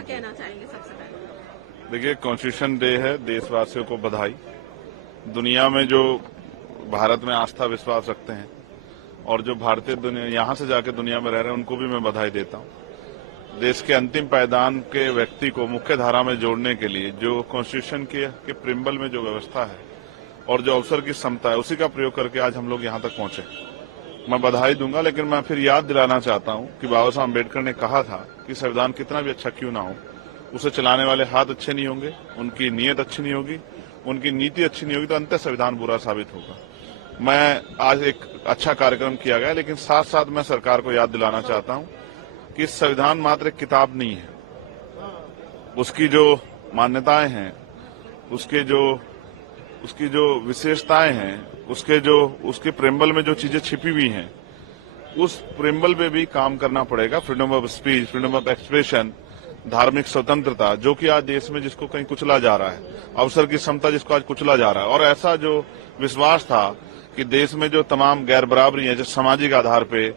क्या कहना चाहेंगे सबसे पहले? देखिए, कॉन्स्टिट्यूशन डे है, देशवासियों को बधाई। दुनिया में जो भारत में आस्था विश्वास रखते हैं और जो भारतीय दुनिया यहाँ से जाके दुनिया में रह रहे हैं उनको भी मैं बधाई देता हूँ। देश के अंतिम पायदान के व्यक्ति को मुख्य धारा में जोड़ने के लिए जो कॉन्स्टिट्यूशन के प्रिम्बल में जो व्यवस्था है और जो अवसर की क्षमता है उसी का प्रयोग करके आज हम लोग यहाँ तक पहुंचे। मैं बधाई दूंगा, लेकिन मैं फिर याद दिलाना चाहता हूँ कि बाबा साहब अम्बेडकर ने कहा था कि संविधान कितना भी अच्छा क्यों ना हो, उसे चलाने वाले हाथ अच्छे नहीं होंगे, उनकी नीयत अच्छी नहीं होगी, उनकी नीति अच्छी नहीं होगी तो अंततः संविधान बुरा साबित होगा। मैं आज एक अच्छा कार्यक्रम किया गया, लेकिन साथ साथ मैं सरकार को याद दिलाना चाहता हूं कि संविधान मात्र एक किताब नहीं है। उसकी जो मान्यताएं हैं, उसकी जो विशेषताएं हैं, उसके प्रेम्बल में जो चीजें छिपी हुई हैं, उस प्रेम्बल पे भी काम करना पड़ेगा। Freedom of speech, freedom of expression, धार्मिक स्वतंत्रता, जो कि आज देश में जिसको कहीं कुचला जा रहा है, अवसर की क्षमता जिसको आज कुचला जा रहा है, और ऐसा जो विश्वास था कि देश में जो तमाम गैर बराबरी है, जो सामाजिक आधार पे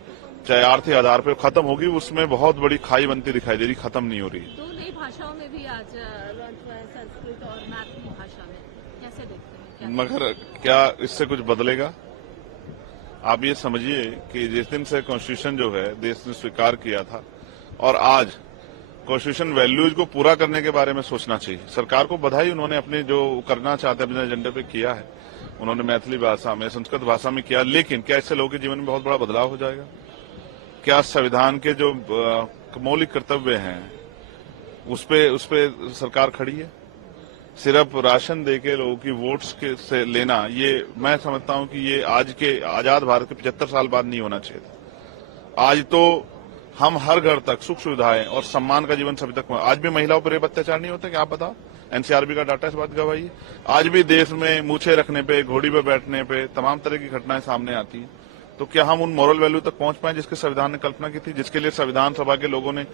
चाहे आर्थिक आधार पे खत्म होगी, उसमें बहुत बड़ी खाई बनती दिखाई दे रही, खत्म नहीं हो रही। दो नई भाषाओं में भी आज लॉन्च हुआ है, संस्कृत और मैथिली भाषा में, कैसे देखते हैं? मगर क्या इससे कुछ बदलेगा? आप ये समझिए कि जिस दिन से कॉन्स्टिट्यूशन जो है देश ने स्वीकार किया था और आज कॉन्स्टिट्यूशन वैल्यूज को पूरा करने के बारे में सोचना चाहिए। सरकार को बधाई, उन्होंने अपने जो करना चाहते हैं अपने एजेंडे पे किया है, उन्होंने मैथिली भाषा में, संस्कृत भाषा में किया, लेकिन क्या इससे लोगों के जीवन में बहुत बड़ा बदलाव हो जाएगा? क्या संविधान के जो मौलिक कर्तव्य हैं उस पे सरकार खड़ी है? सिर्फ राशन देके लोगों की वोट्स से लेना, ये मैं समझता हूं कि ये आज के आजाद भारत के 75 साल बाद नहीं होना चाहिए था। आज तो हम हर घर तक सुख सुविधाएं और सम्मान का जीवन सभी तक। आज भी महिलाओं पर रेप अत्याचार नहीं होता? क्या आप बताओ? एनसीआरबी का डाटा इस बात गवाही है। आज भी देश में मूछे रखने पे, घोड़ी पे बैठने पे तमाम तरह की घटनाएं सामने आती हैं। तो क्या हम उन मॉरल वैल्यू तक पहुंच पाए जिसके संविधान ने कल्पना की थी, जिसके लिए संविधान सभा के लोगों ने,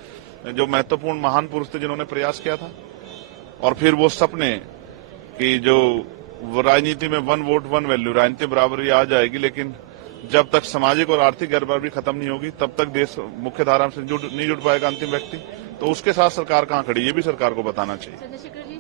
जो महत्वपूर्ण महान पुरुष थे जिन्होंने प्रयास किया था? और फिर वो सपने कि जो राजनीति में वन वोट वन वैल्यू, राजनीति बराबरी आ जाएगी, लेकिन जब तक सामाजिक और आर्थिक गैरबराबरी खत्म नहीं होगी तब तक देश मुख्य धारा से नहीं जुड़ पाएगा अंतिम व्यक्ति। तो उसके साथ सरकार कहाँ खड़ी, ये भी सरकार को बताना चाहिए। चंद्रशेखर जी,